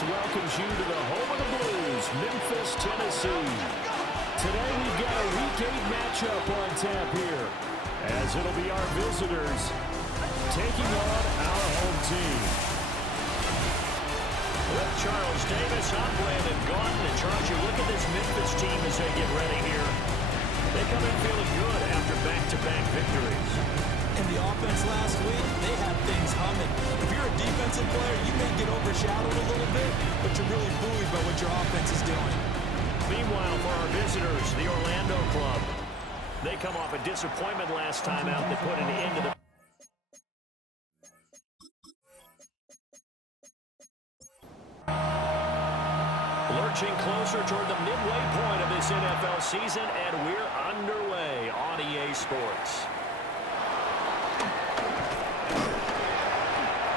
Sports welcomes you to the home of the Blues, Memphis, Tennessee. Today we've got a Week 8 matchup on tap here, as it'll be our visitors taking on our home team. With Charles Davis, I'm Brandon Gaudin. And Charles, you look at this Memphis team as they get ready here. They come in feeling good after back-to-back victories. In the offense last week, they had things humming. If you're a defensive player, you may get overshadowed a little bit, but you're really buoyed by what your offense is doing. Meanwhile, for our visitors, the Orlando club, they come off a disappointment last time out that put an end to the lurching closer toward the midway point of this NFL season, and we're underway on EA Sports.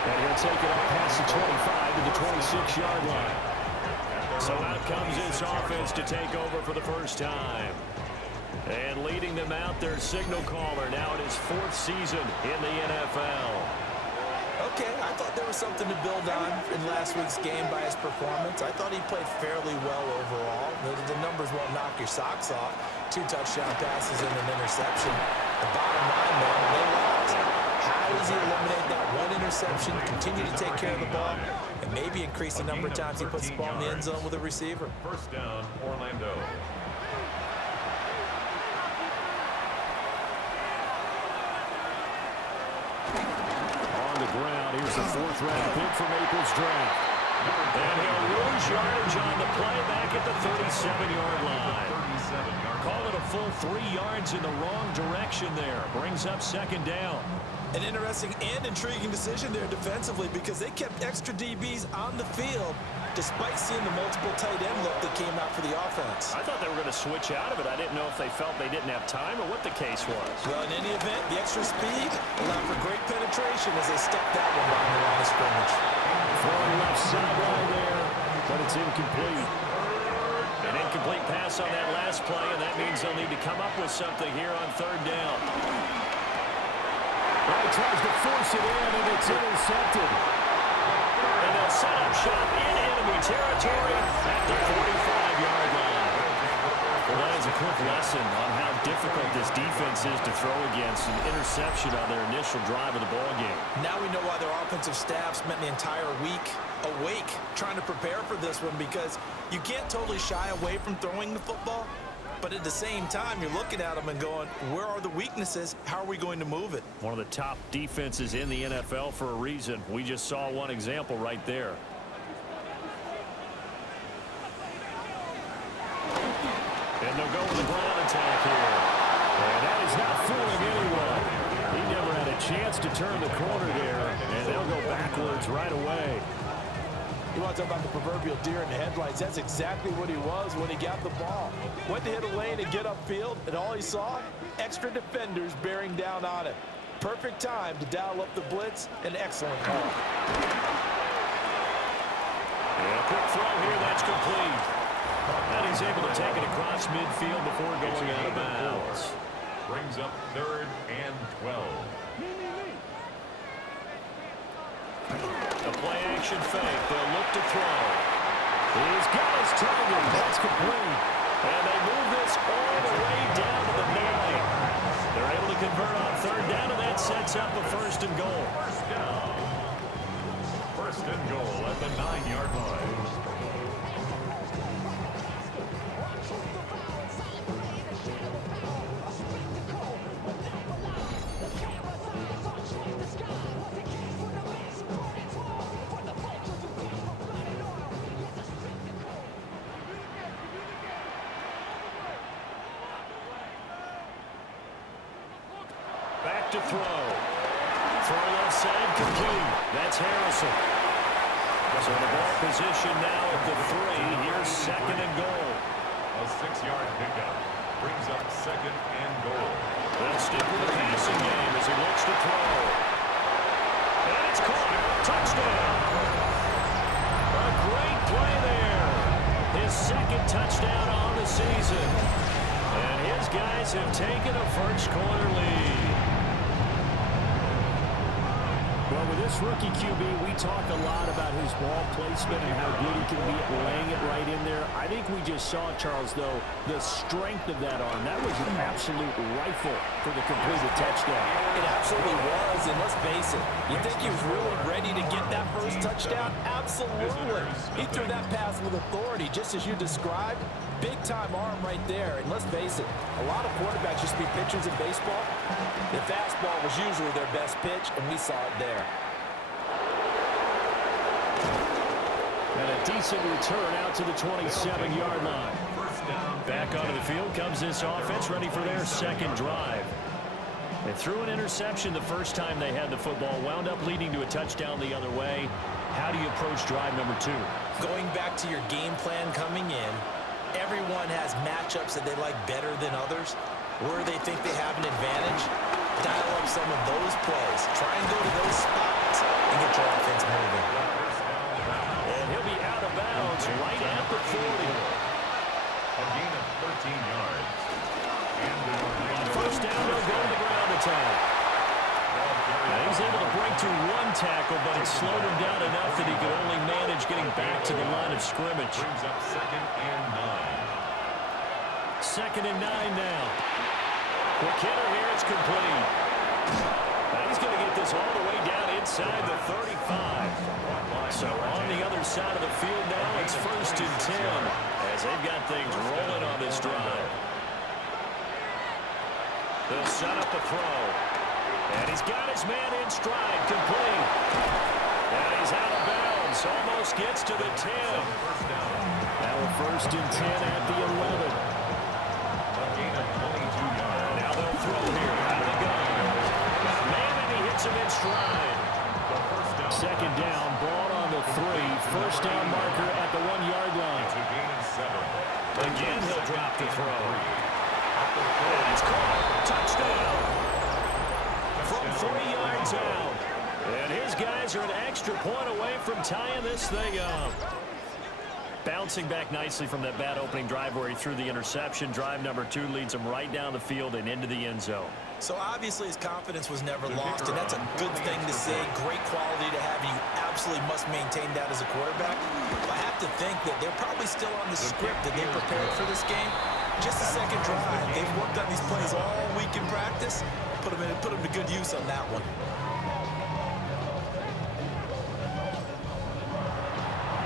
And he'll take it up past the 25 to the 26-yard line. So out comes this offense to take over for the first time. And leading them out, their signal caller now in his 4th season in the NFL. Okay, I thought there was something to build on in last week's game by his performance. I thought he played fairly well overall. The numbers won't knock your socks off. 2 touchdown passes and an interception. The bottom line, though, they lost. How does he eliminate that one interception, continue to take care of the ball, and maybe increase the number of times he puts the ball in the end zone with a receiver? First down, Orlando. On the ground, here's the 4th-round pick from Maples draft. And he'll lose yardage on the play back at the 37-yard line. Call it a full 3 yards in the wrong direction there. Brings up 2nd down. An interesting and intriguing decision there defensively because they kept extra DBs on the field despite seeing the multiple tight end look that came out for the offense. I thought they were going to switch out of it. I didn't know if they felt they didn't have time or what the case was. Well, in any event, the extra speed allowed for great penetration as they stepped that one behind the line of scrimmage. Throwing left sideline there, but it's incomplete. An incomplete pass on that last play, and that means they'll need to come up with something here on 3rd down. Well, he tries to force it in, and it's intercepted. And they'll set up shop in enemy territory at the 45-yard line. Well, that is a quick lesson on how difficult this defense is to throw against an interception on their initial drive of the ballgame. Now we know why their offensive staff spent the entire week awake trying to prepare for this one because you can't totally shy away from throwing the football. But at the same time, you're looking at them and going, where are the weaknesses? How are we going to move it? One of the top defenses in the NFL for a reason. We just saw one example right there. And they'll go with the ground attack here. And that is not fooling anyone. He never had a chance to turn the corner there, and they'll go backwards right away. You want to talk about the proverbial deer in the headlights. That's exactly what he was when he got the ball. Went to hit a lane and get upfield, and all he saw, extra defenders bearing down on him. Perfect time to dial up the blitz. An excellent call. And a quick throw here, that's complete. And he's able to take it across midfield before going out of bounds. Brings up 3rd and 12. A play-action fake. They'll look to throw. He's got his target. That's complete. And they move this all the way down to the 9. They're able to convert on 3rd down, and that sets up a 1st and goal. First down. 1st and goal at the 9-yard line. Back to throw. Throw left side, complete. That's Harrison. So the ball position now at the 3. Here's 2nd and goal. A 6-yard pickup. Brings up 2nd and goal. They'll stick with the passing game as he looks to throw. And it's caught. Touchdown. A great play there. His 2nd touchdown on the season. And his guys have taken a first quarter lead. Well, with This rookie QB, we talk a lot about his ball placement and how good he can be at laying it right in there. I think we just saw, Charles, though, the strength of that arm. That was an absolute rifle for the completed touchdown. It absolutely was, and let's face it, you think he was really ready to get that first touchdown? Absolutely. He threw that pass with authority, just as you described. Big-time arm right there, and let's face it, a lot of quarterbacks used to be pitchers in baseball. The fastball was usually their best pitch, and we saw it there. And a decent return out to the 27-yard line. Back onto the field comes this offense, ready for their second drive. They threw an interception the first time they had the football, wound up leading to a touchdown the other way. How do you approach drive number 2? Going back to your game plan coming in, everyone has matchups that they like better than others. Where they think they have an advantage, dial up some of those plays. Try and go to those spots and get your offense moving. And he'll be out of bounds right at the 40. A gain of 13 yards. On first down, they'll go to the ground attack. Now he's able to break to one tackle, but it slowed him down enough that he could only manage getting back to the line of scrimmage. Brings up 2nd and 9. 2nd and 9 now. Quick hitter here, it's complete. Now he's going to get this all the way down inside the 35. So on the other side of the field now, it's 1st and 10 as they've got things rolling on this drive. They'll set up the throw. And he's got his man in stride, complete. And he's out of bounds, almost gets to the 10. Now a 1st and 10 at the 11. A gain of 22 yards. Now they'll throw here out of the gun. Man, and he hits him in stride. 2nd down, ball on the 3. 1st down marker at the 1-yard line. It's a gain of 7. Again, he'll drop the throw. And it's caught. Touchdown. From 3 yards out. And his guys are an extra point away from tying this thing up. Bouncing back nicely from that bad opening drive where he threw the interception. Drive number 2 leads him right down the field and into the end zone. So obviously his confidence was never lost, and that's a good thing to see. Great quality to have. You absolutely must maintain that as a quarterback. But I have to think that they're probably still on the script that they prepared for this game. Just a second drive. They've worked on these plays all week in practice. Put them to good use on that one.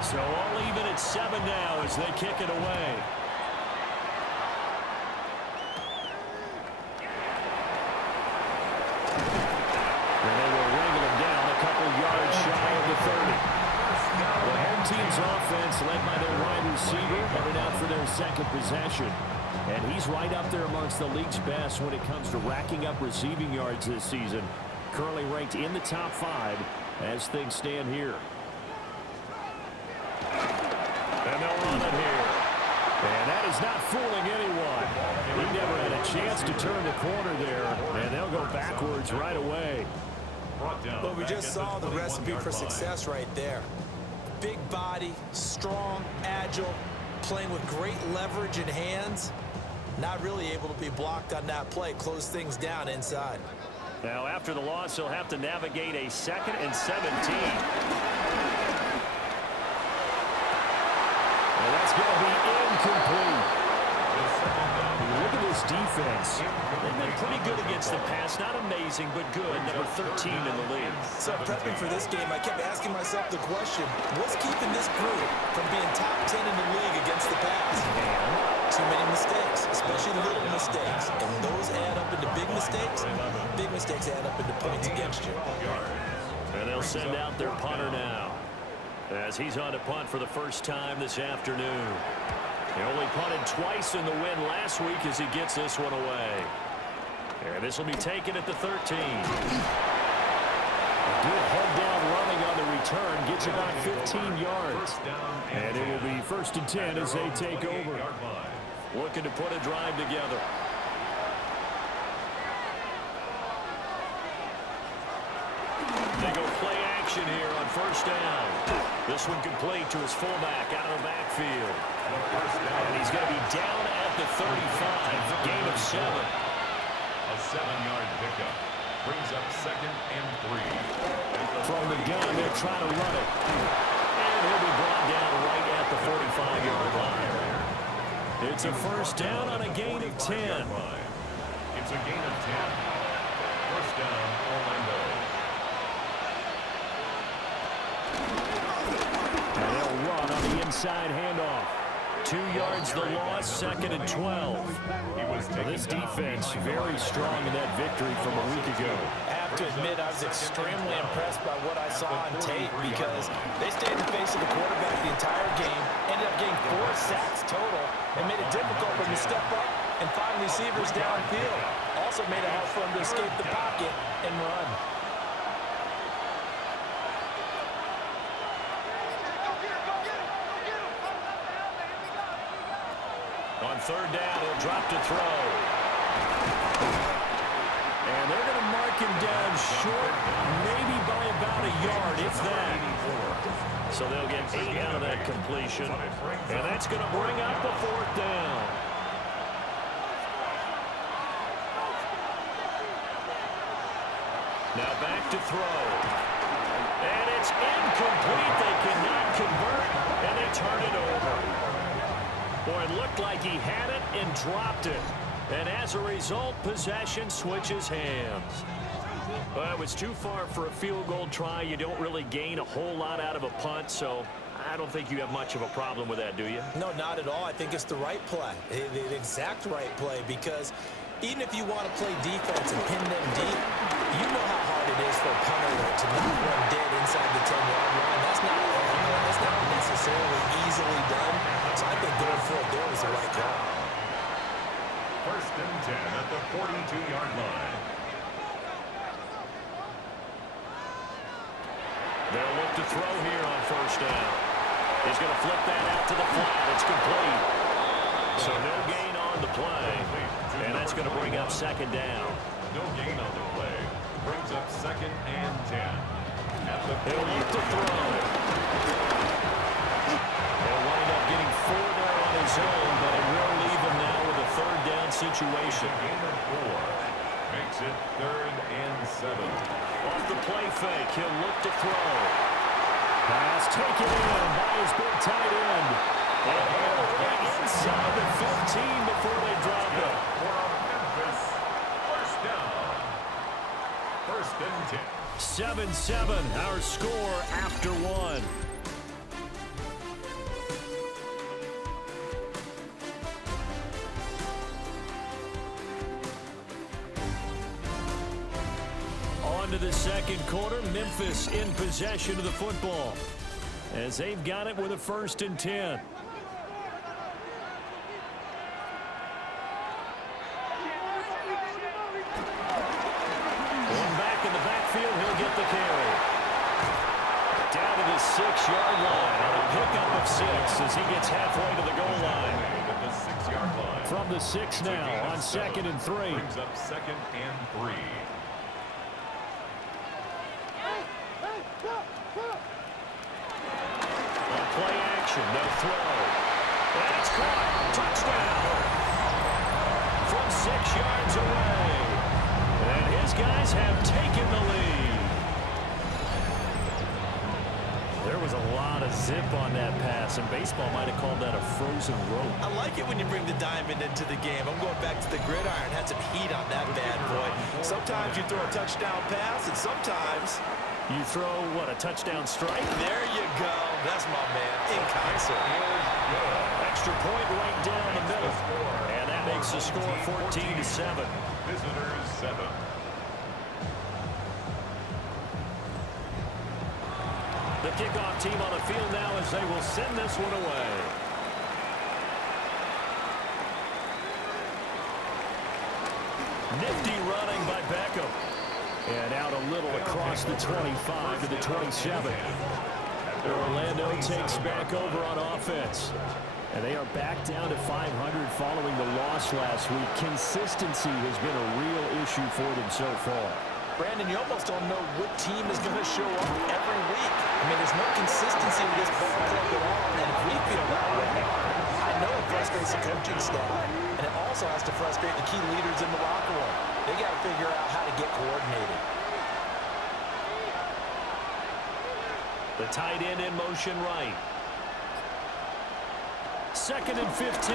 So all even at 7 now as they kick it away. And they will wrangle him down a couple yards shy of the 30. The home team's offense led by their wide receiver headed out for their second possession. And he's right up there amongst the league's best when it comes to racking up receiving yards this season. Currently ranked in the top 5 as things stand here. And they'll run it here. And that is not fooling anyone. He never had a chance to turn the corner there, and they'll go backwards right away. But we just saw the recipe for success right there. Big body, strong, agile, playing with great leverage in hands. Not really able to be blocked on that play. Close things down inside. Now after the loss, he'll have to navigate a 2nd and 17. And that's going to be incomplete. Look at this defense. They've been pretty good against the pass. Not amazing, but good. Number 13 in the league. So prepping for this game, I kept asking myself the question, what's keeping this group from being top 10 in the league against the pass? Too many mistakes, especially little mistakes. And when those add up into big mistakes add up into points against you. And they'll send out their punter now, as he's on to punt for the first time this afternoon. He only punted twice in the win last week as he gets this one away. And this will be taken at the 13. Good head down running on the return. Gets about 15 yards. And it will be 1st and 10 as they take over. Looking to put a drive together. They go play action here on 1st down. This one complete to his fullback out of the backfield. And he's going to be down at the 35. Gain of 7. A 7-yard pickup. Brings up 2nd and 3. From the gun, they're trying to run it. And he'll be brought down right at the 45-yard line. It's a first down on a gain of 10. It's a gain of 10. First down, Orlando. And they'll run on the inside handoff. 2 yards the loss, 2nd and 12. This defense very strong in that victory from a week ago. I have to admit, I was extremely impressed by what I saw on tape because they stayed in the face of the quarterback the entire game, ended up getting 4 sacks total, and made it difficult for him to step up and find receivers downfield. Also made it hard for him to escape the pocket and run. On third down, he'll drop to throw. And they're going to mark him down short, maybe by about a yard, if that. So they'll get 8 out of that completion. And that's going to bring up a 4th down. Now back to throw. And it's incomplete. They cannot convert, and they turn it over. Boy, it looked like he had it and dropped it. And as a result, possession switches hands. Well, it was too far for a field goal try. You don't really gain a whole lot out of a punt, so I don't think you have much of a problem with that, do you? No, not at all. I think it's the right play, the exact right play, because even if you want to play defense and pin them deep, you know how hard it is for a punter to knock one dead inside the 10-yard line. That's not necessarily easily done. So I think going for it there was the right call. First and 10 at the 42-yard line. They'll look to throw here on first down. He's going to flip that out to the flat. It's complete. So no gain on the play. And that's going to bring up 2nd down. No gain on the play. Brings up 2nd and 10. He'll look to throw. He'll wind up getting 4 there on his own, but it will leave him now with a 3rd down situation. Gain of 4. Makes it 3rd and 7. Off the play fake, he'll look to throw. Pass taken in by his big tight end. And all the way inside the 15 before they drop it. For Memphis, first down. First and 10. 7-7, our score after 1. On to the second quarter. Memphis in possession of the football as they've got it with a 1st and 10. One back in the backfield, he'll get the carry. Down to the 6-yard line on a pickup of 6 as he gets halfway to the goal line. At the 6-yard line. From the 6 now on 2nd and 3. Brings up 2nd and 3. Play action, no throw. That's caught. Touchdown. From 6 yards away. And his guys have taken the lead. There was a lot of zip on that pass, and baseball might have called that a frozen rope. I like it when you bring the diamond into the game. I'm going back to the gridiron. Had some heat on that bad boy. Sometimes you throw a touchdown pass, and sometimes You throw, what, a touchdown strike? there you go. That's my man. In concert. Extra point right down the middle. And that makes the score 14-7. Visitors 7. The kickoff team on the field now as they will send this one away. Nifty running by Beckham. And out a little across the 25 to the 27. Orlando takes back over on offense. And they are back down to 500 following the loss last week. Consistency has been a real issue for them so far. Brandon, you almost don't know what team is going to show up every week. I mean, there's no consistency with this ball club at all. And if we feel that way, I know it frustrates the coaching staff. And it also has to frustrate the key leaders in the locker room. They got to figure out how to get coordinated. The tight end in motion right. 2nd and 15.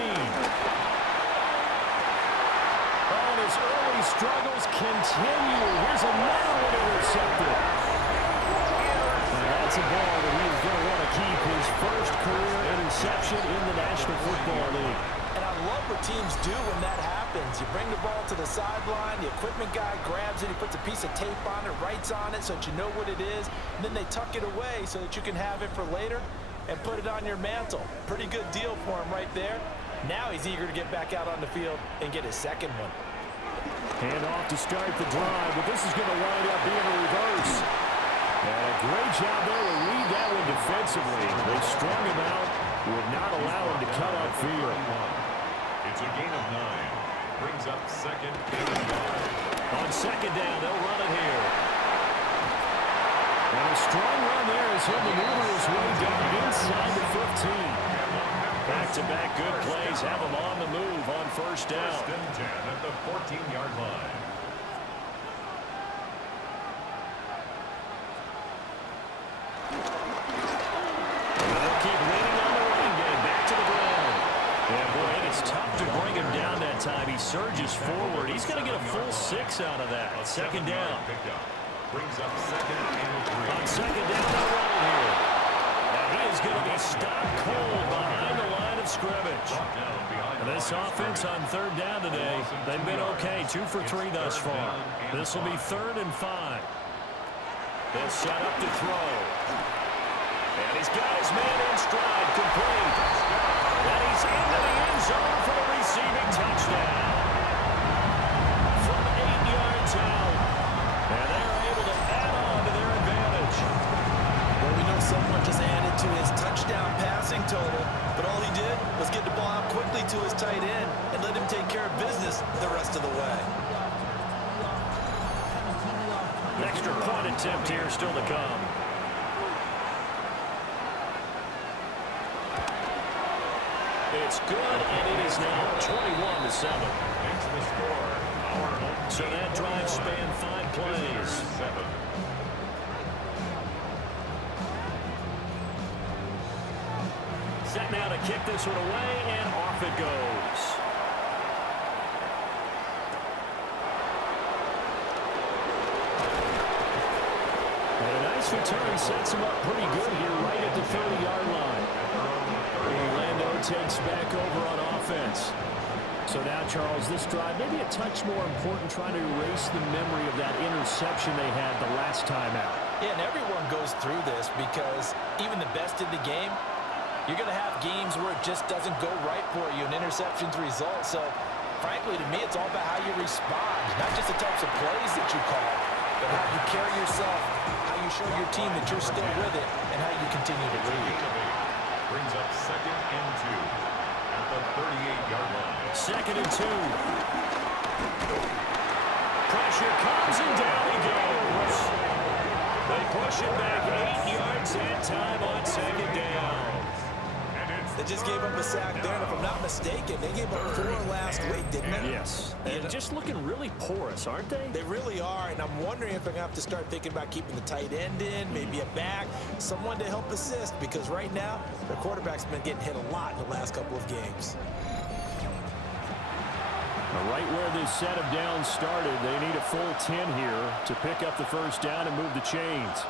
And his early struggles continue. Here's another one intercepted. And that's a ball that he is going to want to keep, his first career interception in the National Football League. And I love what teams do when that happens. You bring the ball to the sideline, the equipment guy grabs it, he puts a piece of tape on it, writes on it so that you know what it is, and then they tuck it away so that you can have it for later and put it on your mantle. Pretty good deal for him right there. Now he's eager to get back out on the field and get his second one. Hand off to start the drive, but this is going to wind up being a reverse. And a great job there to read that one defensively. They strung him out, would not allow him to cut upfield. It's a gain of 9. Brings up 2nd and 5. On 2nd down, they'll run it here. And a strong run there as he'll maneuver his way down inside the 15. Back-to-back good plays have him on the move on 1st down. 1st and 10 at the 14-yard line. They'll keep leaning on the running game. Back to the ground. Yeah, boy, and it's tough to bring him down that time. He surges forward. He's going to get a full 6 out of that. 2nd down. Brings up 2nd and 3. On 2nd down, they'll run it here. Now he is going to be stopped cold behind the line of scrimmage. And this offense on 3rd down today, they've been okay. 2 for 3 thus far. This will be 3rd and 5. They'll set up to throw. And he's got his man in stride, complete. And he's into the end zone for the receiving touchdown. From 8 yards out. And they're able to add on to their advantage. Well, we know someone just added to his touchdown passing total, but all he did was get the ball out quickly to his tight end and let him take care of business the rest of the way. An extra point attempt here still to come. It's good, and it is now 21-7. Makes the score. So that drive spanned 5 plays. 7. Set now to kick this one away, and off it goes. And a nice return sets him up pretty good here right at the 30-yard line. Orlando takes back over on offense. So now, Charles, this drive maybe a touch more important, trying to erase the memory of that interception they had the last time out. Yeah, and everyone goes through this because even the best in the game, you're going to have games where it just doesn't go right for you, and interceptions result. So, frankly, to me, it's all about how you respond, not just the types of plays that you call, but how you carry yourself, how you show your team that you're still with it, and how you continue to lead. Brings up 2nd and 2 at the 38-yard line. 2nd and 2. Pressure comes, and down he goes. They push him back 8 yards that time on 2nd down. They just gave up a sack there, and if I'm not mistaken, they gave up 4 last week, didn't they? Yes. And just looking really porous, aren't they? They really are, and I'm wondering if they're going to have to start thinking about keeping the tight end in, maybe a back, someone to help assist, because right now, their quarterback's been getting hit a lot in the last couple of games. Right where this set of downs started, they need a full 10 here to pick up the 1st down and move the chains.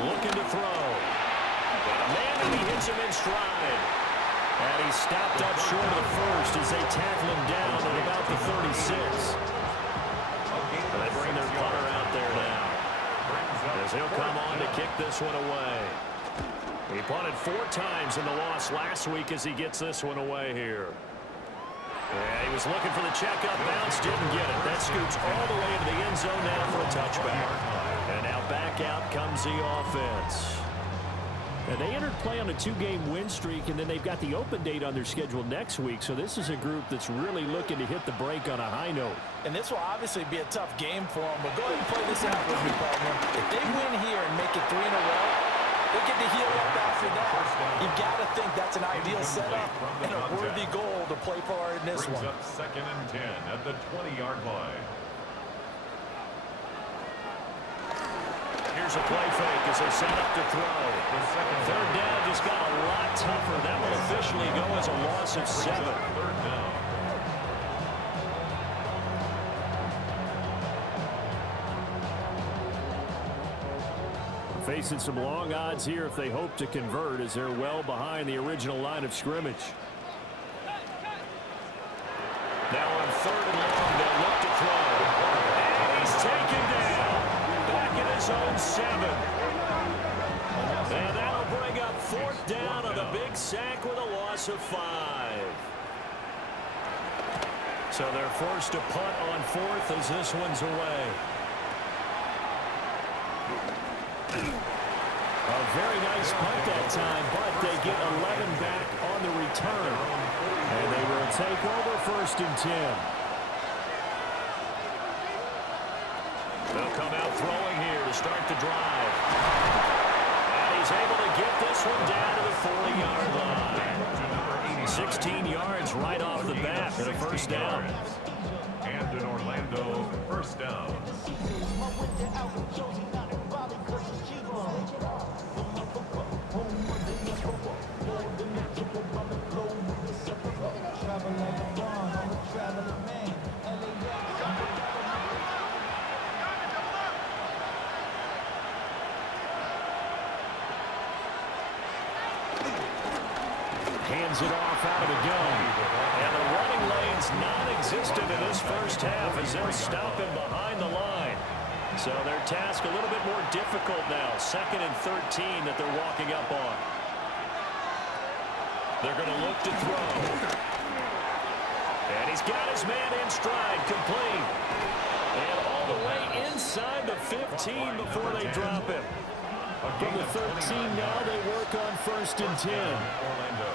Looking to throw. Man, and he hits him in stride. And he's stopped up short of the 1st as they tackle him down at about the 36. They bring their punter out there now, as he'll come on to kick this one away. He punted 4 times in the loss last week as he gets this one away here. Yeah, he was looking for the checkup bounce, didn't get it. That scoots all the way into the end zone now for a touchback. And now back out comes the offense. And they entered play on a 2-game win streak, and then they've got the open date on their schedule next week. So this is a group that's really looking to hit the break on a high note. And this will obviously be a tough game for them, but go ahead and play this out with me, partner. If they win here and make it 3 in a row, they get to heal up after that. You've got to think that's an ideal setup and a worthy goal to play for in this one. Brings up 2nd and 10 at the 20-yard line. Here's a play fake as they set up to throw. Third down just got a lot tougher. That will officially go as a loss of 7. Third down. Facing some long odds here if they hope to convert, as they're well behind the original line of scrimmage. Now on 3rd and long, they'll look to throw. And he's taken down. Back in his own 7. And that'll bring up 4th down on a big sack with a loss of 5. So they're forced to punt on 4th as this one's away. A very nice punt that time, but they get 11 back on the return. And they will take over 1st and 10. They'll come out throwing here to start the drive. And he's able to get this one down to the 40-yard line. 16 yards right off the bat and a 1st down. And in Orlando, 1st down. Hands it off out of the gun. And the running lane's non-existent in this 1st half as they'll stop him behind the line. So their task a little bit more difficult now. 2nd and 13 that they're walking up on. They're going to look to throw. And he's got his man in stride, complete. And all the way inside the 15 before they drop him. From the 13 now, they work on 1st and 10. Orlando.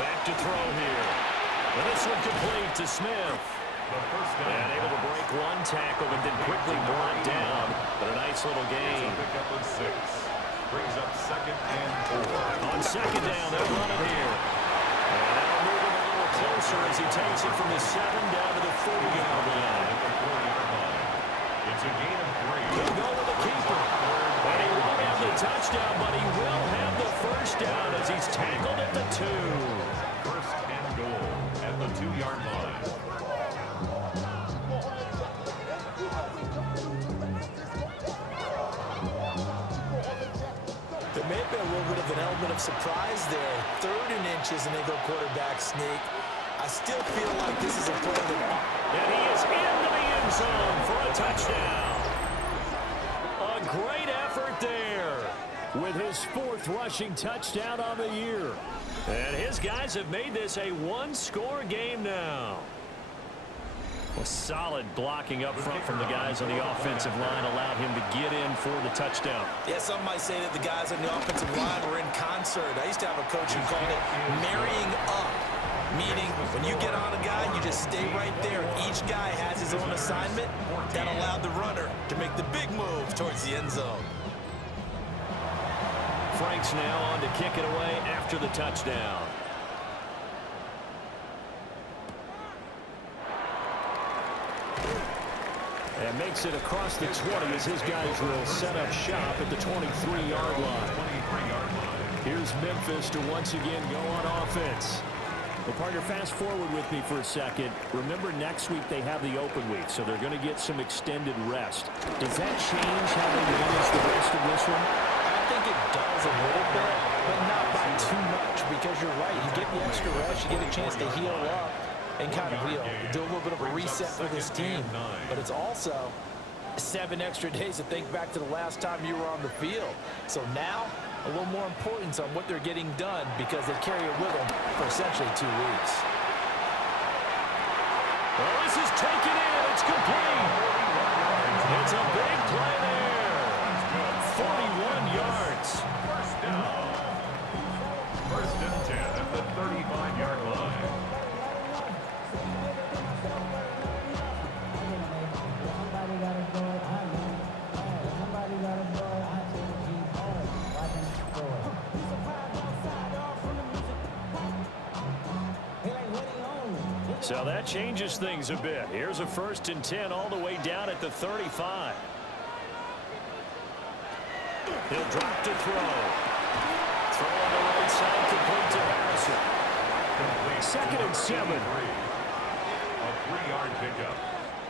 Back to throw here. And this one complete to Smith. And able to break one tackle, but then quickly brought down. But a nice little gain. Pick up with 6. Brings up 2nd and 4. On 2nd down, they'll run it here. And that'll move him a little closer as he takes it from the 7 down to the 40-yard line. It's a gain of 3. He'll go with the keeper. And he won't have the touchdown, but he will have the 1st down as he's tackled at the 2. 1st and goal at the 2-yard line. There may have been a little bit of an element of surprise there. 3rd and inches and they go quarterback sneak. I still feel like this is a play that... And he is into the end zone for a touchdown. A great effort there. With his 4th rushing touchdown on the year. And his guys have made this a 1-score game now. Well, solid blocking up front from the guys on the offensive line allowed him to get in for the touchdown. Yeah, some might say that the guys on the offensive line were in concert. I used to have a coach who called it marrying up, meaning when you get on a guy, you just stay right there. Each guy has his own assignment. That allowed the runner to make the big move towards the end zone. Frank's now on to kick it away after the touchdown. And makes it across the 20 as his guys will set up shop at the 23-yard line. Here's Memphis to once again go on offense. Well, partner, fast forward with me for a second. Remember, next week they have the open week, so they're going to get some extended rest. Does that change how they manage the rest of this one? I think it does a little bit, but not by too much, because you're right. You get the extra rest, you get a chance to heal up and kind of do a little bit of a reset for this team. But it's also 7 extra days to think back to the last time you were on the field. So now, a little more importance on what they're getting done because they carry it with them for essentially 2 weeks. Well, this is taken in. It's complete. It's a big play there. 41 yards. First down. 1st and 10 at the 35-yard line. So that changes things a bit. Here's a 1st and 10 all the way down at the 35. He'll drop to throw. Throw on the right side, complete to Harrison. Complete. 2nd and 7. A 3-yard pickup.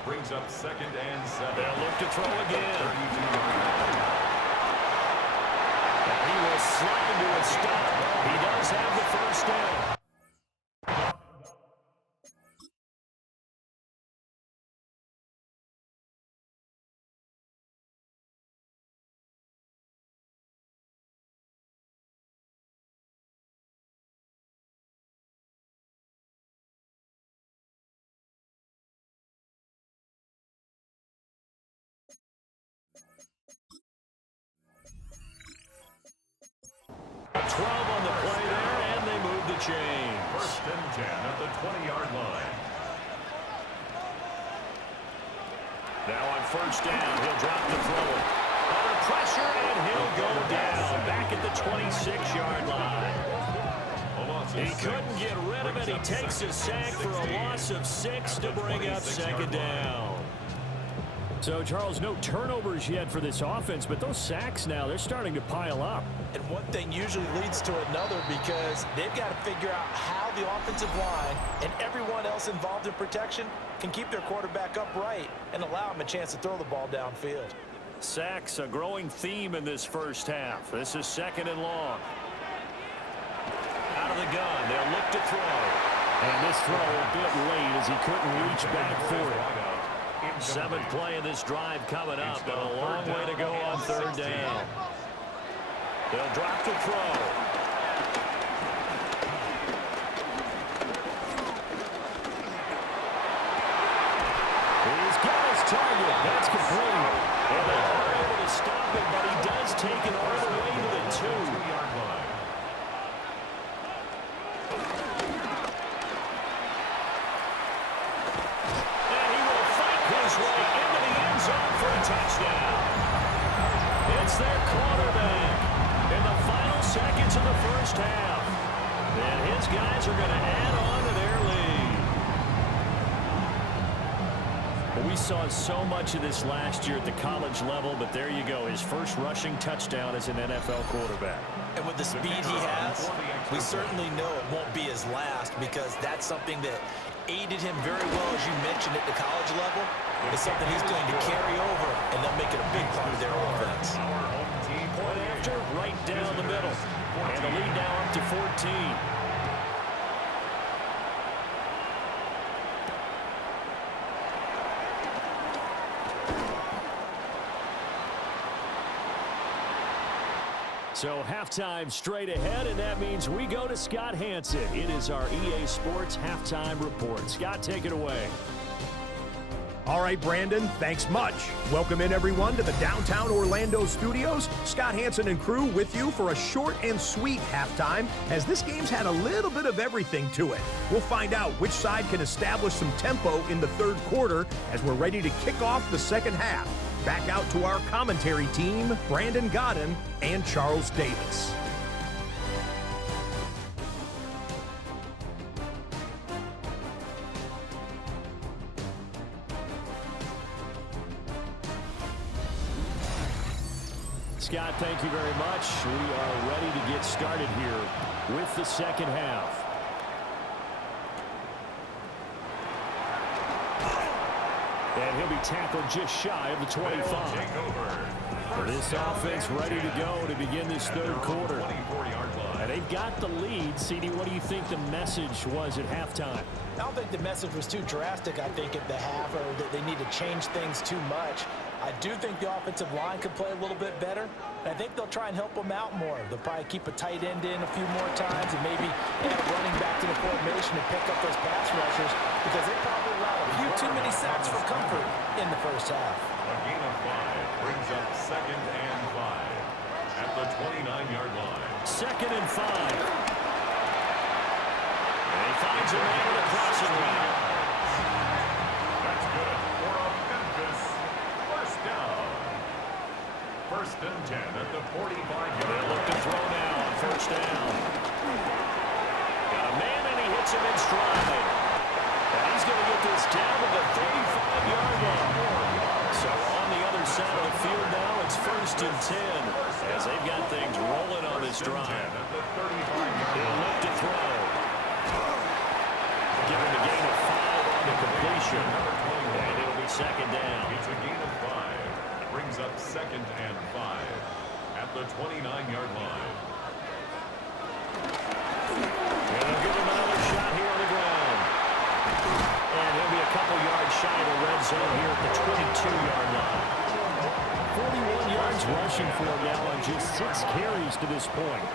Brings up 2nd and 7. They'll look to throw again. 32-yard line. He will slide to a stop. He does have the 1st down. On the play there, and they move the chains. 1st and 10 at the 20-yard line. Now on 1st down, he'll drop the throw. Under pressure, and he'll go down back at the 26-yard line. He couldn't get rid of it. He takes a sack for a loss of 6 to bring up 2nd down. So, Charles, no turnovers yet for this offense, but those sacks now, they're starting to pile up. And one thing usually leads to another because they've got to figure out how the offensive line and everyone else involved in protection can keep their quarterback upright and allow him a chance to throw the ball downfield. Sacks, a growing theme in this 1st half. This is 2nd and long. Out of the gun, they'll look to throw. And this throw a bit late as he couldn't reach back for it. 7th play of this drive coming up, but a long way to go on 3rd down. They'll drop to throw. He's got his target. That's complete. And they are able to stop it, but he does take it all the way to the 2-yard line. His way into the end zone for a touchdown. It's their quarterback in the final seconds of the 1st half. And his guys are going to add on to their lead. Well, we saw so much of this last year at the college level, but there you go. His 1st rushing touchdown as an NFL quarterback. And with the speed he has, we certainly know it won't be his last because that's something that aided him very well, as you mentioned, at the college level. It's something he's going to carry over, and they'll make it a big part of their offense. Point after, right down the middle. And the lead now up to 14. So halftime straight ahead, and that means we go to Scott Hanson. It is our EA Sports Halftime Report. Scott, take it away. All right, Brandon, thanks much. Welcome in, everyone, to the downtown Orlando studios. Scott Hanson and crew with you for a short and sweet halftime, as this game's had a little bit of everything to it. We'll find out which side can establish some tempo in the 3rd quarter as we're ready to kick off the 2nd half. Back out to our commentary team, Brandon Godden and Charles Davis. Scott, thank you very much. We are ready to get started here with the 2nd half. And he'll be tackled just shy of the 25. This offense ready to go to begin this 3rd quarter. And they've got the lead. CD, what do you think the message was at halftime? I don't think the message was too drastic, I think, at the half, or that they need to change things too much. I do think the offensive line could play a little bit better. I think they'll try and help them out more. They'll probably keep a tight end in a few more times and maybe add a running back to the formation and pick up those pass rushers because they probably allowed a few too many sacks for comfort in the 1st half. A gain of 5 brings up 2nd and 5 at the 29-yard line. 2nd and 5. And he finds a man with a crossing route. That's good for a Memphis 1st down. 1st and 10 at the 45-yard line. They'll look to throw now on 1st down. Got a man and he hits him in stride. And he's going to get this down to the 35-yard line. So on the other side of the field now, it's 1st and 10 as they've got things rolling on this drive. He'll look to throw. Giving the gain of 5 on the completion. And it'll be 2nd down. It's a gain of 5. Brings up 2nd and 5 at the 29-yard line. And they'll give him another shot here on the ground. And he'll be a couple yards shy of the red zone here at the 22-yard line. 41 yards rushing for him now on just 6 carries to this point.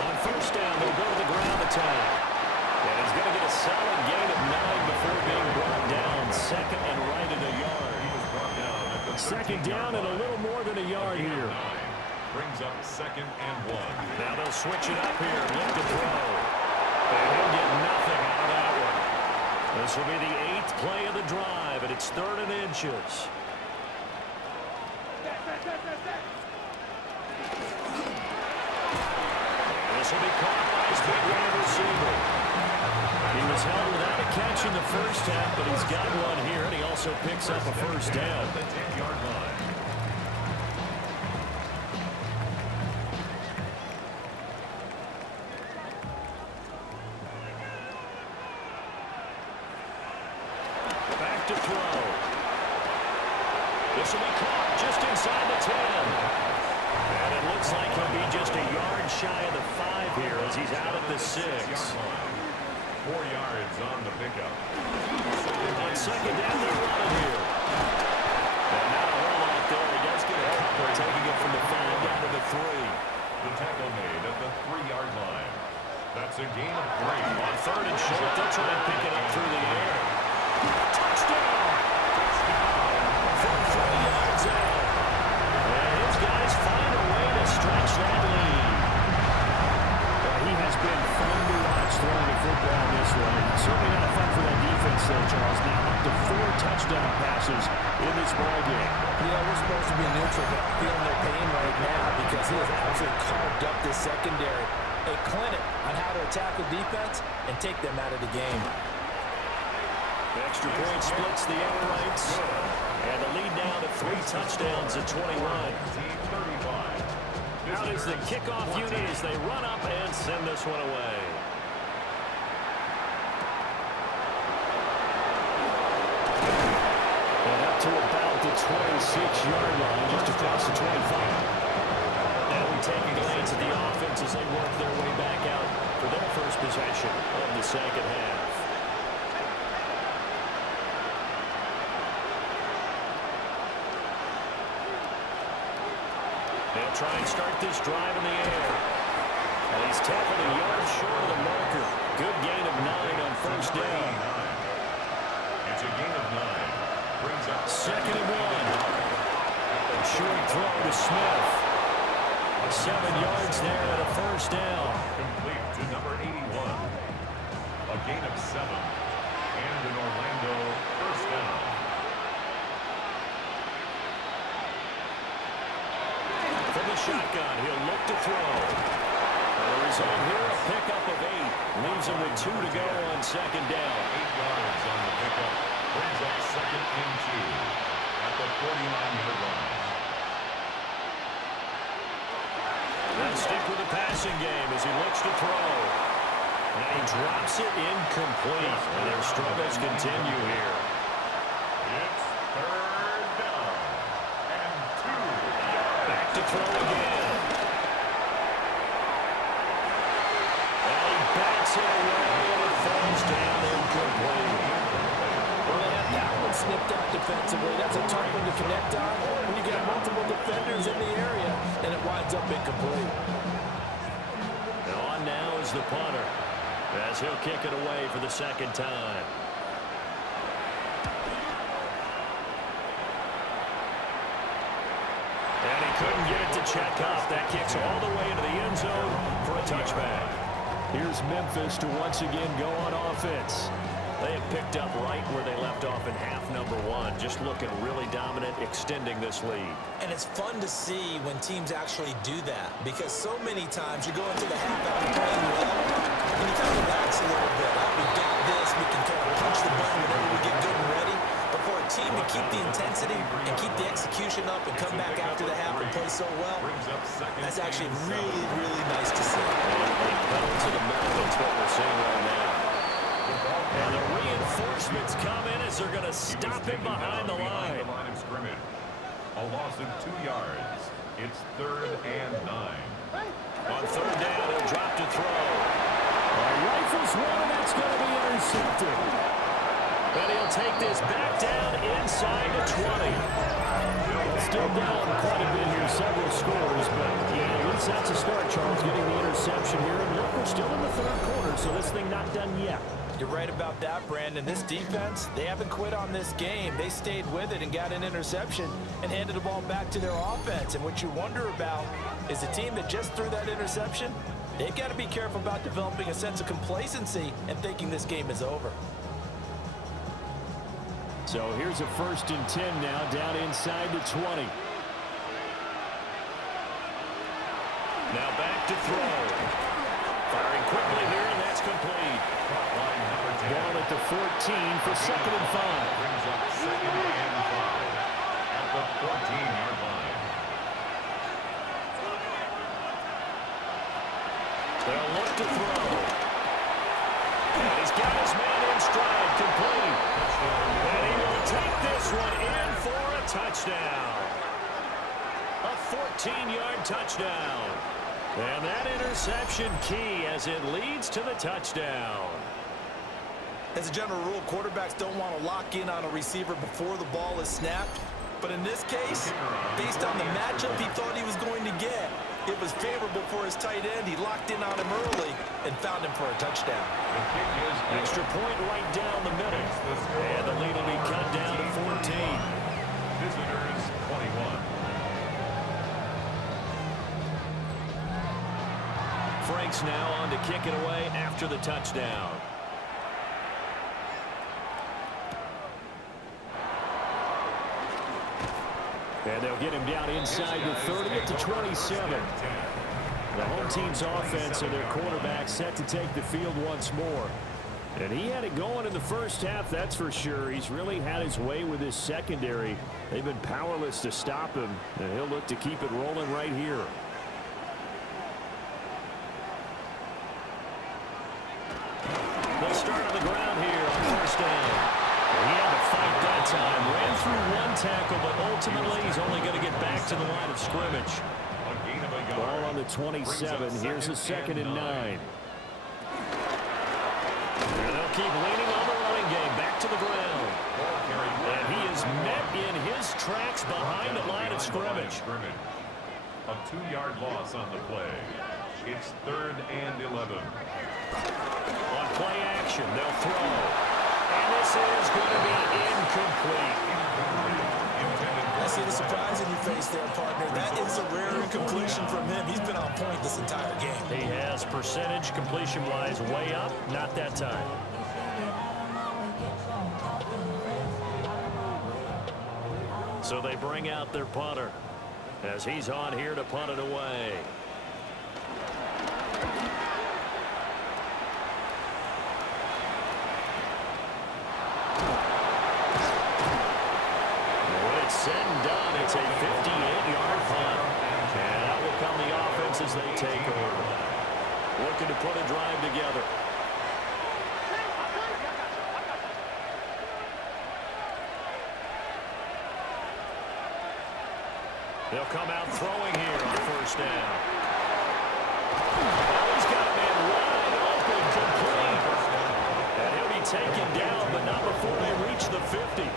On 1st down, they'll go to the ground attack. And he's going to get a solid gain of 9 before being brought down. 2nd and right at a yard. 2nd down and a little more than a yard here. Brings up 2nd and 1. Now they'll switch it up here. Look to throw. And he'll get nothing out of that one. This will be the 8th play of the drive, and it's 3rd and inches. This will be caught by his big wide receiver. He was held without a catch in the first half, but he's got one here, and he also picks up a 1st down. The 10-yard line. Back to throw. This will be caught just inside the 10. And it looks like he'll be just a yard shy of the 5 here as he's out at the 6. 4 yards on the pickup. On 2nd down, they're running here. And not a whole lot there. He does get a couple, taking it from the 5 down to the 3. The tackle made at the 3-yard line. That's a gain of 3. On 3rd and short, they'll try and pick it up through the air. Touchdown! From 3 yards out. And his guys find a way to stretch that lead. He has been fun to watch throwing the football in this one. Certainly not fun for that defense, though, Charles. Now up to 4 touchdown passes in this ballgame. Yeah, we're supposed to be neutral, but feeling their pain right now because he has absolutely carved up this secondary. A clinic on how to attack the defense and take them out of the game. The extra point splits the uprights. And the lead now to 3 touchdowns at 21. Out is the kickoff unit as they run up and send this one away. And up to about the 26-yard line, just across the 25. Now we take a glance at the offense as they work their way back out for their first possession of the 2nd half. They'll try and start this drive in the air. And he's tackled a yard short of the marker. Good gain of 9 on 1st down. It's a gain of 9. Brings up 2nd and 1. A short throw to Smith. 7 yards there at a 1st down. complete to number 81. A gain of 7. And an Orlando 1st down. From the shotgun, he'll look to throw. And the result here, a pickup of 8. Leaves him with 2 to go on 2nd down. 8 yards on the pickup. Brings up 2nd and 2 at the 49-yard line. They'll stick with the passing game as he looks to throw. And he drops it incomplete. And their struggles continue here. It's 3rd down and 2 yards. Back to throw again. And he bats it away and it falls down incomplete. Well, they have that one snipped out defensively. That's a tough one to connect on when you get multiple defenders in the area, and it winds up incomplete. And on now is the punter, as he'll kick it away for the 2nd time. And he couldn't get it to check up. That kicks all the way into the end zone for a touchback. Here's Memphis to once again go on offense. They have picked up right where they left off in half number one, just looking really dominant, extending this lead. And it's fun to see when teams actually do that, because so many times you go into the half after playing well, and you kind of relax a little bit. Oh, we've got this. We can kind of punch the button whenever we get good and ready. But for a team to keep the intensity and keep the execution up and come back after the half and play so well, that's actually really, really nice to see. Pedal to the metal, that's what we're seeing right now. And the reinforcements come in as they're going to stop him behind the line. Of scrimmage. A loss of 2 yards. It's 3rd and 9. On 3rd down, he'll drop to throw. Rifles one, and that's going to be intercepted. And he'll take this back down inside the 20. Still down quite a bit here, several scores, but yeah, at least that's a start, Charles, getting the interception here. And look, we're still in the 3rd quarter, so this thing not done yet. You're right about that, Brandon. This defense, they haven't quit on this game. They stayed with it and got an interception and handed the ball back to their offense. And what you wonder about is the team that just threw that interception, they've got to be careful about developing a sense of complacency and thinking this game is over. So here's a 1st and 10 now, down inside the 20. Now back to throw. Firing quickly here, and that's complete. Ball at the 14 for 2nd and 5. Brings up 2nd and 5 at the 14-yard line. They'll look to throw. And he's got his man in stride, complete. And he will take this one in for a touchdown. A 14-yard touchdown. And that interception key as it leads to the touchdown. As a general rule, quarterbacks don't want to lock in on a receiver before the ball is snapped. But in this case, based on the matchup he thought he was going to get, it was favorable for his tight end. He locked in on him early and found him for a touchdown. Extra point right down the middle. And the lead will be cut down to 14. Visitors 21. Franks now on to kick it away after the touchdown. And they'll get him down inside the 30 at the 27. The home team's offense and their quarterback set to take the field once more. And he had it going in the 1st half, that's for sure. He's really had his way with his secondary. They've been powerless to stop him, and he'll look to keep it rolling right here. They'll start on the ground here on 1st down. He had to fight that time. Ran through one tackle, but ultimately he's only going to get back to the line of scrimmage. Ball on the 27. Here's a 2nd and 9. And they'll keep leaning on the running game. Back to the ground. And he is met in his tracks behind the line of scrimmage. A 2-yard loss on the play. It's 3rd and 11. On play action, they'll throw. And this is going to be incomplete. I see the surprise in your face there, partner. That is a rare incompletion from him. He's been on point this entire game. He has percentage completion-wise way up. Not that time. So they bring out their punter as he's on here to punt it away. Said and done. It's a 58-yard punt. And that will come the offense as they take over. Looking to put a drive together. They'll come out throwing here on 1st down. Now he's got a man wide open, complete. And he'll be taken down, but not before they reach the 50.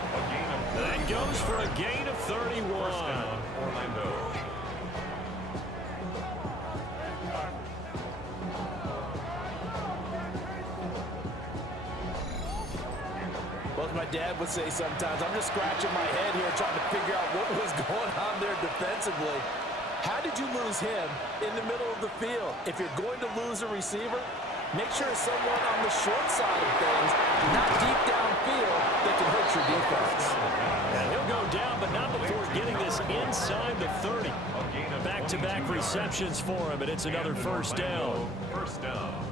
That goes for a gain of 31. Orlando. Well, as my dad would say sometimes, I'm just scratching my head here trying to figure out what was going on there defensively. How did you lose him in the middle of the field? If you're going to lose a receiver, Make sure it's someone on the short side of things, not deep downfield, that can hurt your defense. And he'll go down, but not before getting this inside the 30. Back-to-back receptions for him, and it's another first down. First down.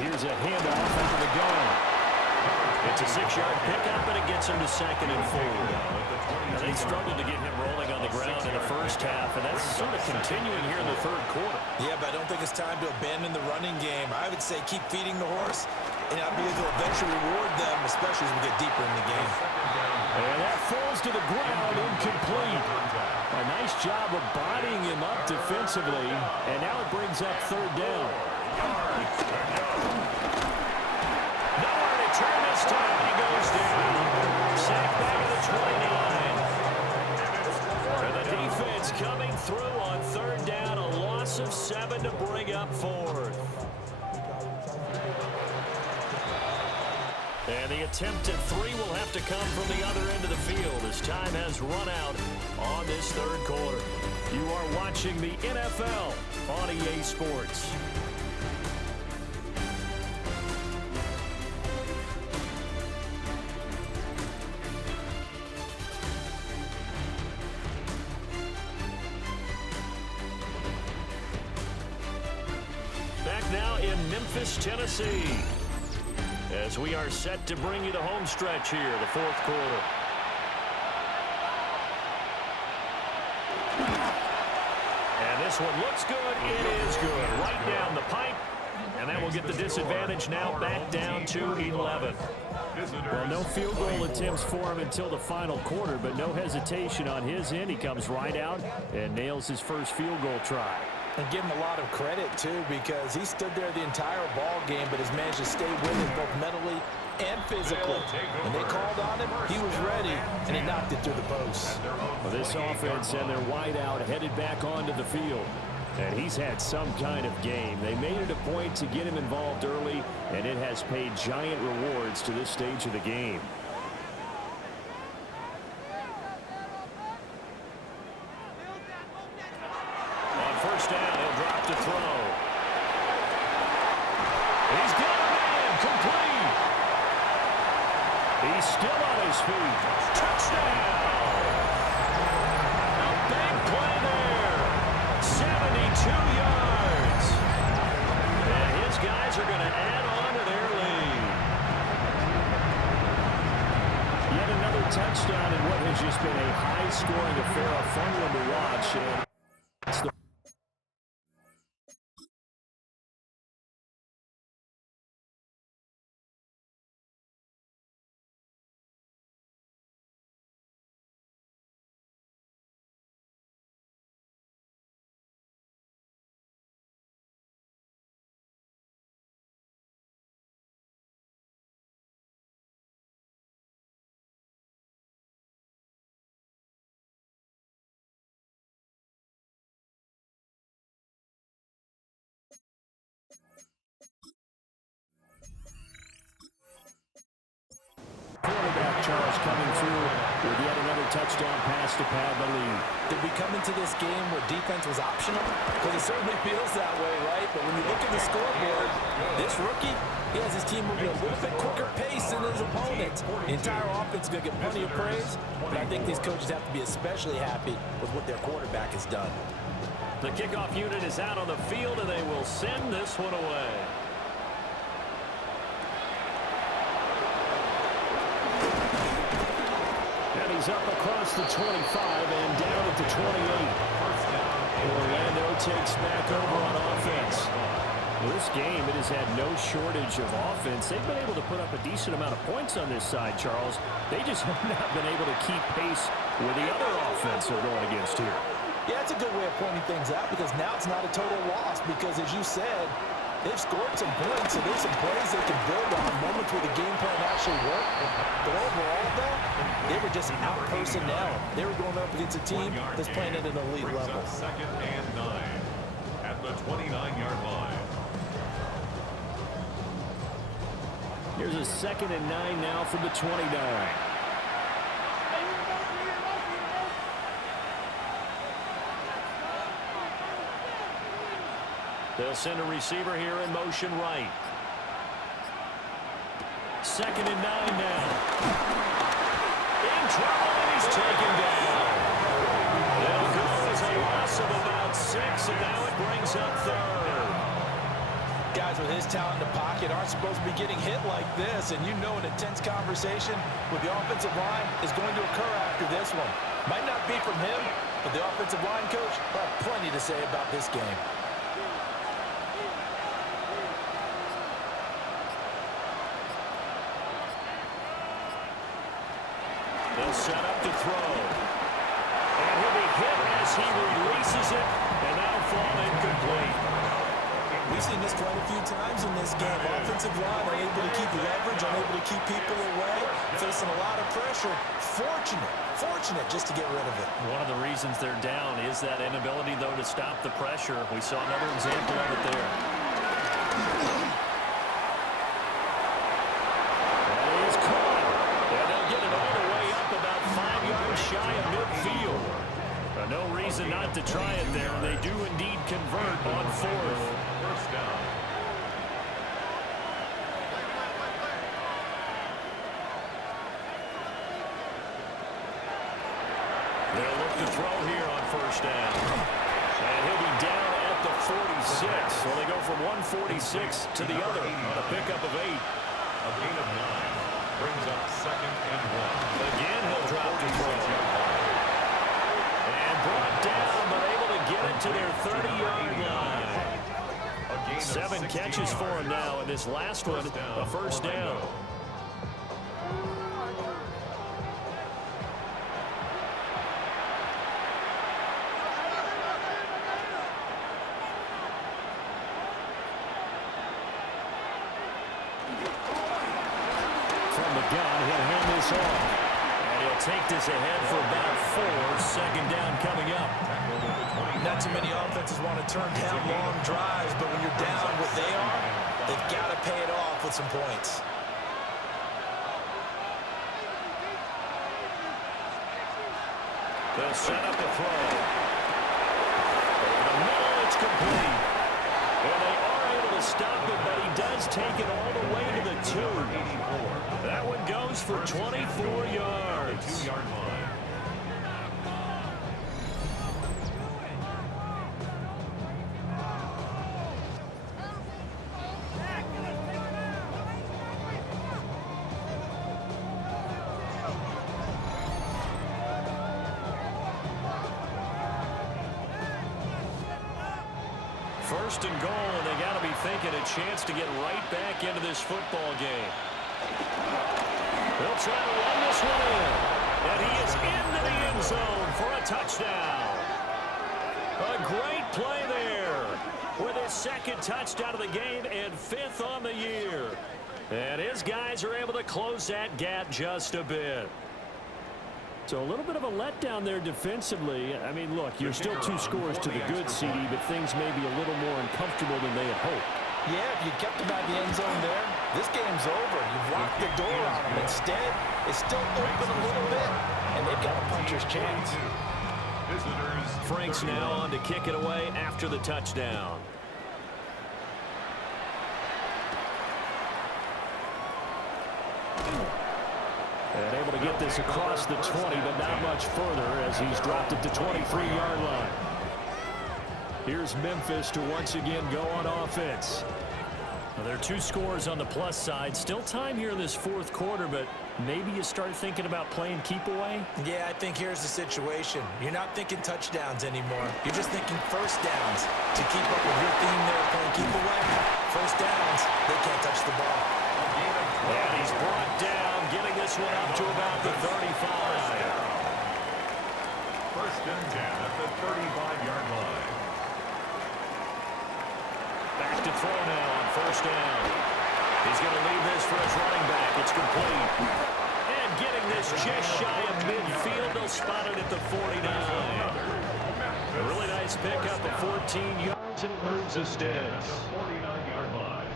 Here's a handoff out of the gun. It's a 6-yard pickup, and it gets him to 2nd and 4. Now, they struggled to get him rolling on the ground in the first half, and that's sort of continuing here in the third quarter. Yeah, but I don't think it's time to abandon the running game. I would say keep feeding the horse, and I believe they'll eventually reward them, especially as we get deeper in the game. And that falls to the ground, incomplete. A nice job of bodying him up defensively, and now it brings up 3rd down. Nowhere to turn this time, and he goes down. Sacked back to the 29. And the defense coming through on 3rd down, a loss of 7 to bring up 4th. And the attempt at 3 will have to come from the other end of the field as time has run out on this 3rd quarter. You are watching the NFL on EA Sports. Back now in Memphis, Tennessee, as we are set to bring you the home stretch here, the 4th quarter. And this one looks good. It is good. Right down the pipe. And that will get the disadvantage now back down to 11. Well, no field goal attempts for him until the final quarter, but no hesitation on his end. He comes right out and nails his first field goal try. And give him a lot of credit, too, because he stood there the entire ball game, but has managed to stay with it both mentally and physically. When they called on him, he was ready, and he knocked it through the posts. Well, this offense and their wideout headed back onto the field. And he's had some kind of game. They made it a point to get him involved early, and it has paid giant rewards to this stage of the game. On 1st down, he'll drop to throw. He's got a man, complete. He's still on his feet. Touchdown! A big play there. 72 yards. And his guys are going to add on to their lead. Yet another touchdown in what has just been a high-scoring affair, a fun one to watch. And it's the quarterback, Charles, coming through with yet another touchdown pass to pad the lead. Did we come into this game where defense was optional? Because it certainly feels that way, right? But when you look at the scoreboard, this rookie, he has his team moving a little bit quicker pace than his opponents. The entire offense is going to get plenty of praise, but I think these coaches have to be especially happy with what their quarterback has done. The kickoff unit is out on the field, and they will send this one away. And he's up across the 25 and down at the 28. Orlando takes back over on offense. Well, this game, it has had no shortage of offense. They've been able to put up a decent amount of points on this side, Charles. They just have not been able to keep pace with the other offense they're going against here. Yeah, it's a good way of pointing things out because now it's not a total loss because, as you said, they've scored some points, so there's some plays they can build on, moments where the game plan actually worked. But overall, though, they were just out personnel. They were going up against a team that's playing at an elite level. 2nd and 9 at the 29-yard line. Here's a 2nd and 9 now from the 29. They'll send a receiver here in motion right. 2nd and 9 now. In trouble, and he's taken down. They'll go as a loss of about 6, and now it brings up 3rd. Guys with his talent in the pocket aren't supposed to be getting hit like this, and you know an intense conversation with the offensive line is going to occur after this one. Might not be from him, but the offensive line coach will have plenty to say about this game. They'll set up to throw. And he'll be hit as he releases it, and now fall incomplete. We've seen this quite a few times in this game. Offensive line unable to keep leverage, unable to keep people away, facing a lot of pressure. Fortunate just to get rid of it. One of the reasons they're down is that inability, though, to stop the pressure. We saw another example of it there. That is caught. And they'll get it all the way up about 5 yards shy of midfield. No reason not to try it there. They do indeed convert on 4th. First down. They'll look to throw here on 1st down. And he'll be down at the 46. So they go from 146 to the other on a pickup of 8. A gain of 9 brings up 2nd and 1. Again, he'll drop to throw. And brought down, but able to get it to their 30-yard line. 7 catches for him now, and this last one, a 1st down. From the gun, he'll hand this off. And he'll take this ahead for about 4. 2nd down coming up. Not too many offenses want to turn down long drives, but when you're down what they are, they've got to pay it off with some points. They'll set up the throw. Over the middle, it's complete. And they are able to stop it, but he does take it all the way to the 2. That one goes for 24 yards. 2-yard line. First and goal, and they got to be thinking a chance to get right back into this football game. They'll try to run this one in, and he is into the end zone for a touchdown. A great play there with his 2nd touchdown of the game and 5th on the year. And his guys are able to close that gap just a bit. So a little bit of a letdown there defensively. I mean, look, you're still 2 scores to the good, CD, but things may be a little more uncomfortable than they had hoped. Yeah, if you kept them out of the end zone there, this game's over. You've locked the door on them. Instead, it's still open a little bit, and they've got a puncher's chance. Frank's now on to kick it away after the touchdown. And able to get this across the 20, but not much further as he's dropped it to 23-yard line. Here's Memphis to once again go on offense. Well, there are 2 scores on the plus side. Still time here in this 4th quarter, but maybe you start thinking about playing keep away? Yeah, I think here's the situation. You're not thinking touchdowns anymore. You're just thinking 1st downs. To keep up with your theme there, playing keep away, 1st downs, they can't touch the ball. And he's brought down, getting this one up to about the 35. 1st and 10 at the 35-yard line. Back to throw now on 1st down. He's going to leave this for his running back. It's complete. And getting this just shy of midfield. They'll spot it at the 49. A really nice pickup of 14 yards, and it moves the sticks. 49-yard line.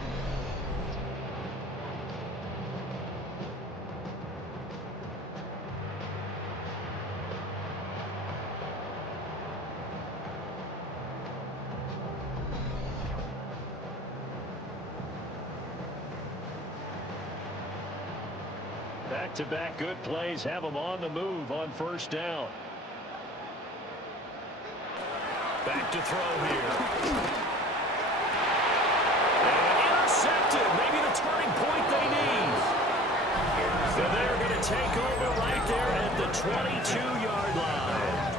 Back-to-back good plays have them on the move on first down. Back to throw here. And intercepted. Maybe the turning point they need. So they're going to take over right there at the 22-yard line.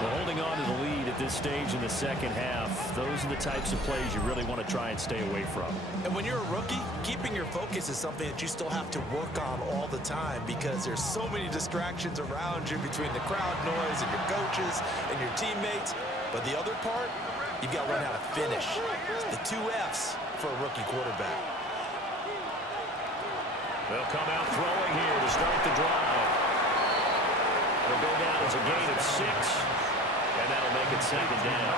Well, holding on to the lead at this stage in the second half, those are the types of plays you really want to try and stay away from. And when you're a rookie, keeping your focus is something that you still have to work on all the time because there's so many distractions around you between the crowd noise and your coaches and your teammates. But the other part, you've got to learn how to finish. It's the 2 F's for a rookie quarterback. They'll come out throwing here to start the drive. They'll go down as a gain of 6, and that'll make it second down.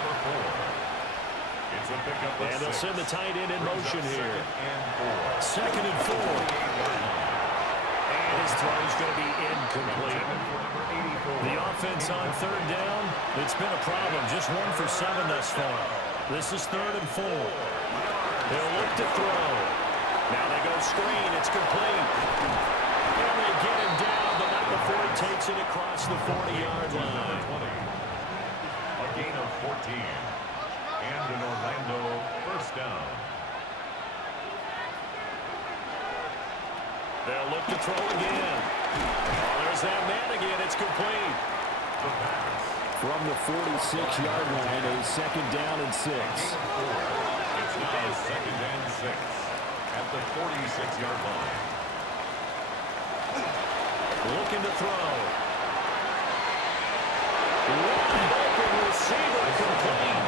And they'll send the tight end in motion here. Second and 4. And his throw is going to be incomplete. The offense on third down, it's been a problem. Just 1 for 7 thus far. This is third and 4. They'll look to throw. Now they go screen. It's complete. And they get him down, but not before he takes it across the 40-yard line. A gain of 14. And an Orlando first down. They'll look to throw again. Oh, there's that man again. It's complete. From the 46-yard line, a second down and 6. It's now second and 6 at the 46-yard line. Looking to throw. Wide open receiver complete.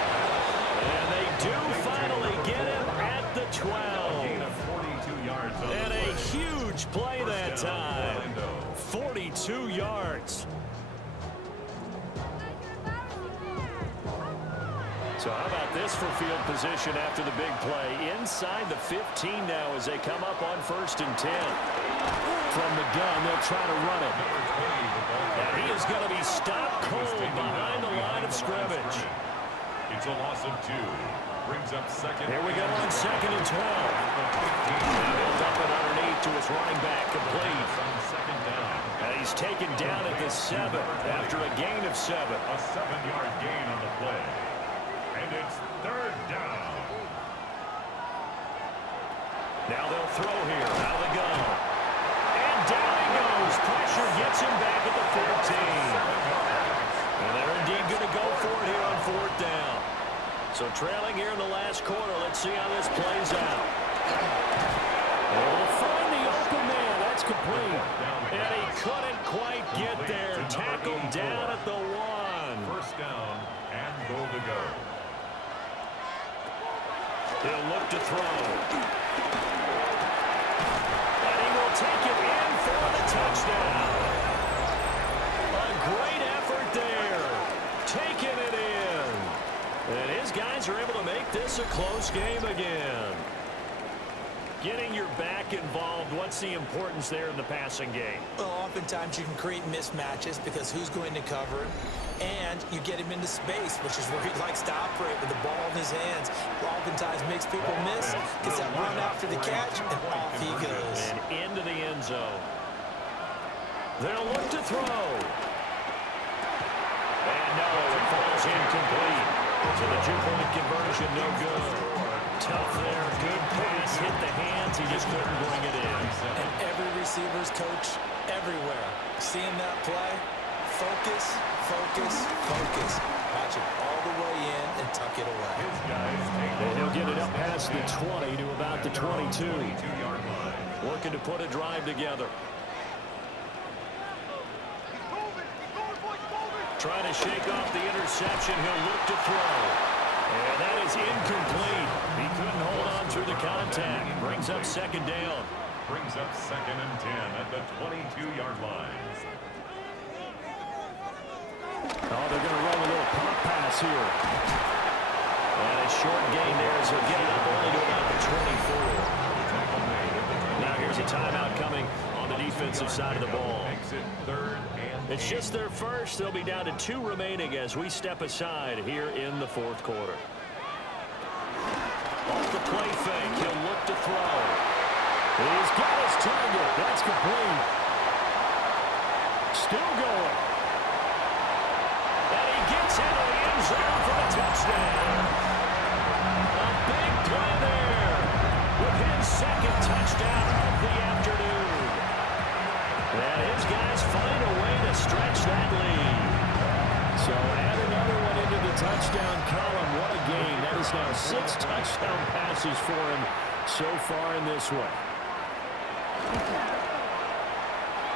And they do finally get him at the 12. Gain of 42 yards. And a huge play that time. 42 yards. So how about this for field position after the big play? Inside the 15 now as they come up on first and 10. From the gun, they'll try to run it. And he is going to be stopped cold behind the line of scrimmage. It's a loss of 2. Brings up second. Here we go on second and 12. And he'll dump it underneath to his running back, complete. On second down. And he's taken down at the 7 after a gain of 7. A 7-yard gain on the play. And it's third down. Now they'll throw here out of the gun. And down he goes. Pressure gets him back at the 14. And they're indeed going to go for it here on fourth down. So trailing here in the last quarter. Let's see how this plays out. They'll find the open man. That's complete. And he couldn't quite get there. Tackled down at the 1. First down and goal to go. He'll look to throw. And he will take it in for the touchdown. A great effort there. Taking it in. And his guys are able to make this a close game again. Getting your back involved, what's the importance there in the passing game? Well, oftentimes you can create mismatches because who's going to cover it, and you get him into space, which is where he likes to operate with the ball in his hands. Oftentimes makes people miss, gets that run after the catch, and off he goes. And into the end zone. They'll look to throw. And no, it falls incomplete. So the 2-point conversion, no good. Tough there, good pass, hit the hands, he just couldn't bring it in. And every receiver's coach everywhere, seeing that play, focus, focus, focus. Watch it all the way in and tuck it away. And he'll get it up past the 20 to about the 22. Working to put a drive together. Trying to shake off the interception, he'll look to throw. And that is incomplete. He couldn't hold on through the contact. Brings up second down. Brings up second and 10 at the 22-yard line. Oh, they're going to run a little pop pass here. And a short gain there as he'll get it up only to about the 24. Now here's a timeout coming on the defensive side of the ball. It's just their first. They'll be down to 2 remaining as we step aside here in the fourth quarter. Off the play fake, he'll look to throw. He's got his target. That's complete. Still going. And he gets into the end zone for the touchdown. A big play there with his second touchdown of the afternoon. And his guys find a way to stretch that lead. So add another one into the touchdown column. What a game. That is now 6 touchdown passes for him so far in this one.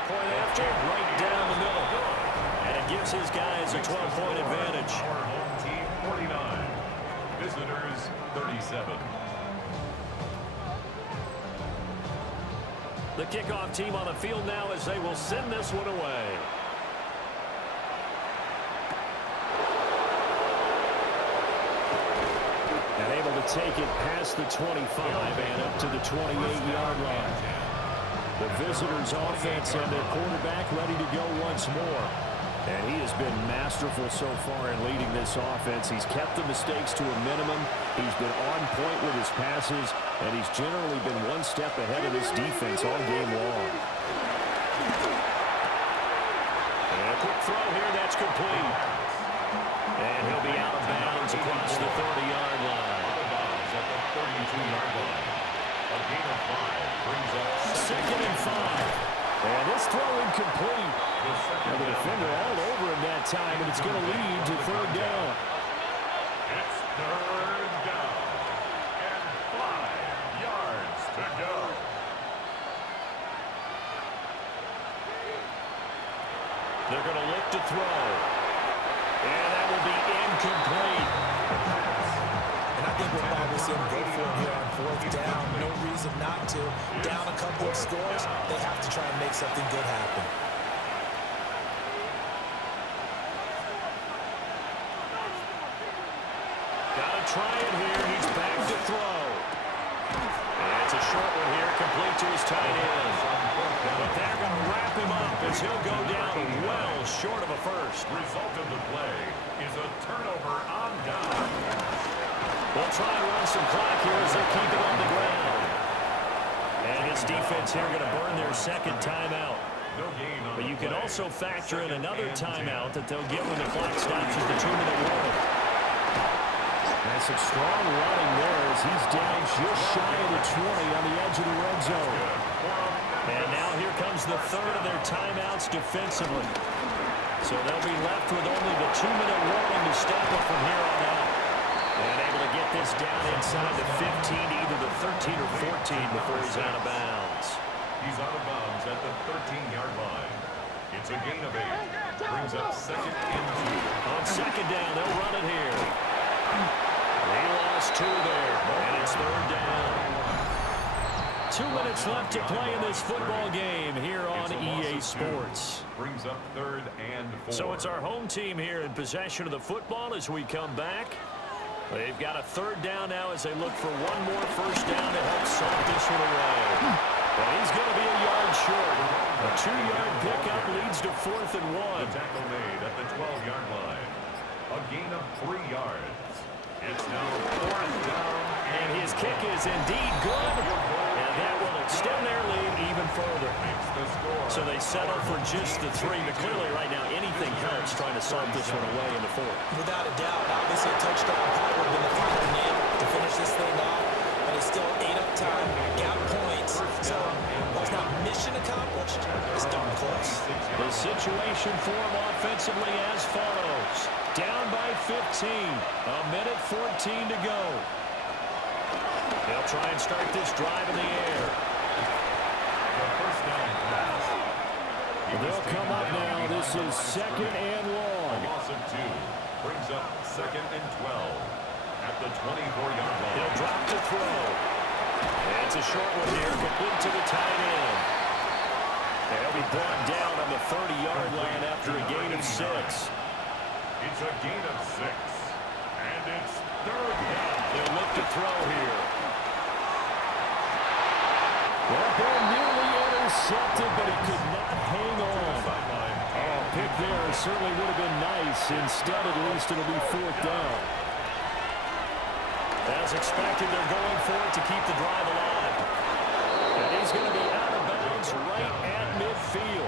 Point after, right down the middle. And it gives his guys a 12-point advantage. Our home team 49. Visitors 37. The kickoff team on the field now as they will send this one away. And able to take it past the 25 and up to the 28-yard line. The visitors' offense and their quarterback ready to go once more. And he has been masterful so far in leading this offense. He's kept the mistakes to a minimum. He's been on point with his passes, and he's generally been one step ahead of this defense all game long. And a quick throw here, that's complete. And he'll be out of bounds across the 30-yard line. At the 32-yard line. A gain of 5 brings up 2nd and 5. And this throw incomplete. Now the defender all over him that time, and it's going to lead to 3rd down. It's 3rd down. And 5 yards to go. They're going to look to throw. And that will be incomplete. And I think we'll probably see him go for it here on 4th down. No reason not to. Down a couple of scores, they have to try and make something good happen. Got to try it here. He's back to throw. And it's a short one here, complete to his tight end. But they're going to wrap him up as he'll go down well short of a first. Result of the play is a turnover on down. They'll try and run some clock here as they keep it on the ground. And his defense here going to burn their 2nd timeout. No gain on But you the can play. also factor in Second another and timeout 10. that they'll get when the clock stops at the 2-minute warning. That's some strong running there as he's down just shy of the 20 on the edge of the red zone. And now here comes the 3rd of their timeouts defensively. So they'll be left with only the 2-minute warning to stop it from here on out. And able to get this down inside the 15 to either the 13 or 14 before he's out of bounds. He's out of bounds at the 13-yard line. It's a gain of 8. Brings up 2nd and 2. On 2nd down, they'll run it here. They lost 2 there, and it's 3rd down. 2 minutes left to play in this football game here on EA Sports. Brings up 3rd and 4. So it's our home team here in possession of the football as we come back. They've got a 3rd down now as they look for one more first down to help salt this one away. But he's going to be a yard short. A 2-yard pickup leads to 4th and 1. The tackle made at the 12-yard line. A gain of 3 yards. It's now 4th down. And his kick is indeed good. And that will extend their lead even further. Makes the score. So they settle for just the 3. But clearly right now anything helps trying to salt this one away in the 4th. Without a doubt, obviously a touchdown probably would have been the final nail to finish this thing off. But it's still 8 up time, got points. So while it's not mission accomplished, it's darn close. The situation for him offensively as follows. Down by 15. A minute 14 to go. They'll try and start this drive in the air. The first down pass. They'll come up now. This is 2nd and A long. loss of 2. Brings up 2nd and 12. At the 24-yard line. He'll drop to throw. And it's a short one here, complete to the tight end. They'll be brought down on the 30-yard line after a gain of 6. It's a gain of 6. And it's 3rd down. They'll look to throw here. That ball nearly intercepted, but it could not hang on. Sideline. Oh, pick there certainly would have been nice. Instead, at least it'll be 4th down. As expected, they're going for it to keep the drive alive. And he's is going to be out of bounds right at midfield.